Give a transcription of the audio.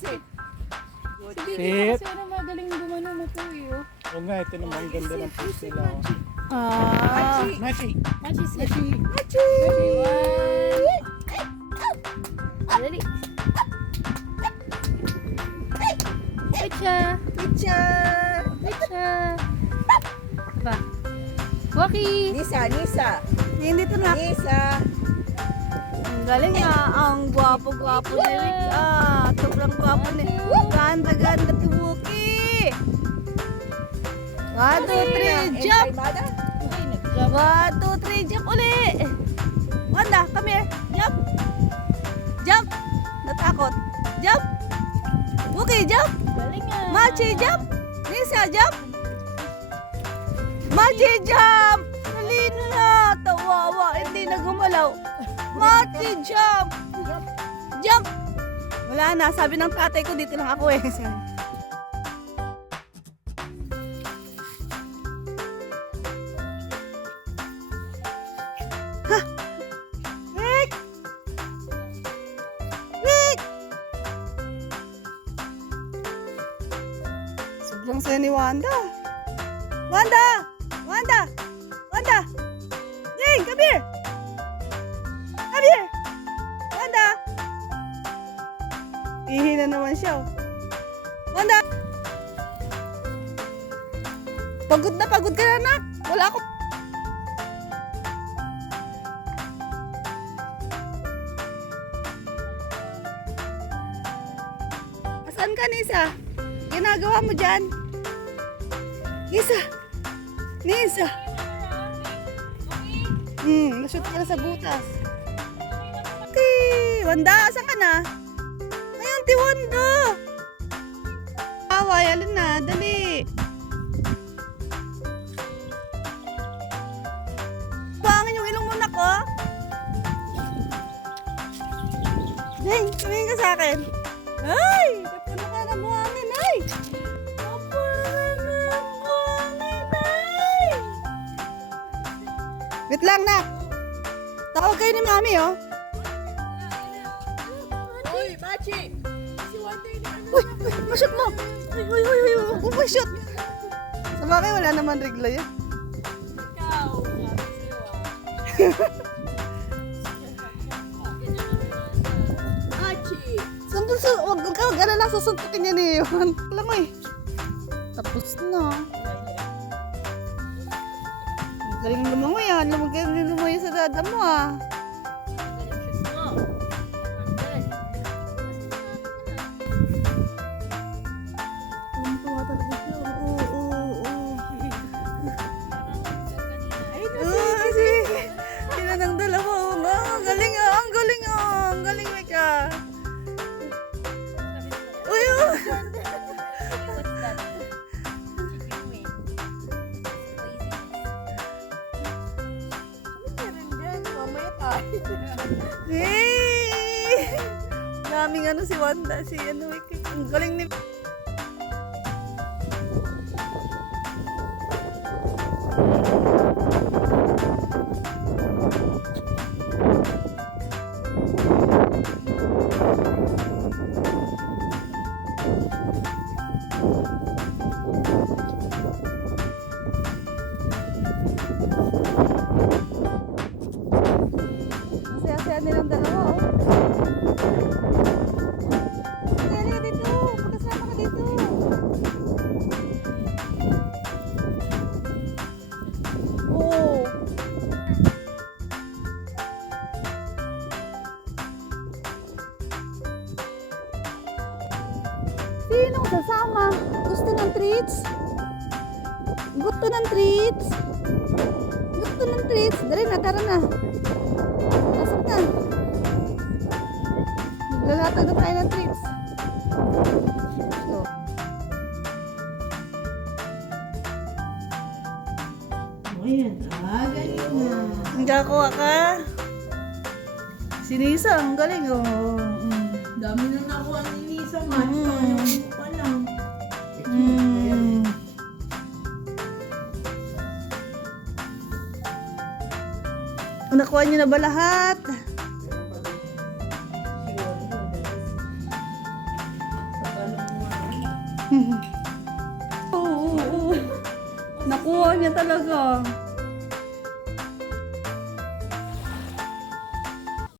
sit. Sit. Kasi ano magaling gumano mo po eh. Oh. Oo nga, ito naman ang ganda ng post nila. Oh. Machi. Machi. Machi sit. Machi. Dali. Picha. Picture. Picha. Ba. Waki. Nisa. Hindi ito na. Nisa. Ang galing ang gwapo-gwapo ni Rick. Sobrang gwapo ni. Ganda-ganda to Wookie. 1, 2, 3, jump! 1, 2, 3, jump uli! Wanda, come here. Jump! Jump! Natakot. Jump! Wookie, jump! Galing nga. Machi, jump! Nisa, jump! Machi, jump! Dali na! Tawawa, hindi na gumalaw. Machi, jump! Jump! Wala na, sabi ng tatay ko, dito lang ako eh. Ha! Rick! Rick! Sobrang saya ni Wanda. Wanda! Wanda! Wanda! Jane, come here! Come here! Wanda! Ihi na naman siya. Oh. Wanda! Pagod na ka na, anak. Wala ako. Asan ka, Nisa? Ginagawa mo dyan? Nisa! Nisa! Nashoot ka na sa butas. Okay, Wanda, asan ka na? Ayun, ti Wanda! Away, alin na, dali. Buhangin yung ilong mo na ko. Deng, tumingin ka sa akin. Ay! Kapuno ka na buhangin, ay! Kapuno ka na buhangin, ay! Wait lang na. Tawag kayo ni Mami, oh. Uy, Machi. Si Wanda yun. Uy, mashoot mo. Uy, huwag mo mashoot. Sa bagay, wala naman regla yun. Ikaw. Sabi sa'yo Machi. Huwag ka, mag-alala, susuntukin niya niya yun. Alam mo eh. Tapos na. Galing lumangoy ah. Galing lumangoy sa dada mo ah. Tuntua talaga siya. Oo. Kasi, sila ng dalawa. Ang galing ah. Ang galing ah. Ang galing Mika. Uy, Hey! Daming ano si Wanda, si ano, ang galing ni... Masaya-saya nilang dalawa, oh. Kaya ka dito, kasama ka dito. Oh. Sinong sasama? Gusto ng treats? Gusto ng treats? Gusto ng treats? Dali na, tara na. Nasaan na? Naglalatag na tayo ng treats. So. Ayan. Galing na. Nagkakuha ka? Si Nisa, ang galing oh. Dami na nakuha ni Nisa, Machi. Yung pa lang. Nakuha niyo na ba lahat? Oo. Nakuha niya talaga.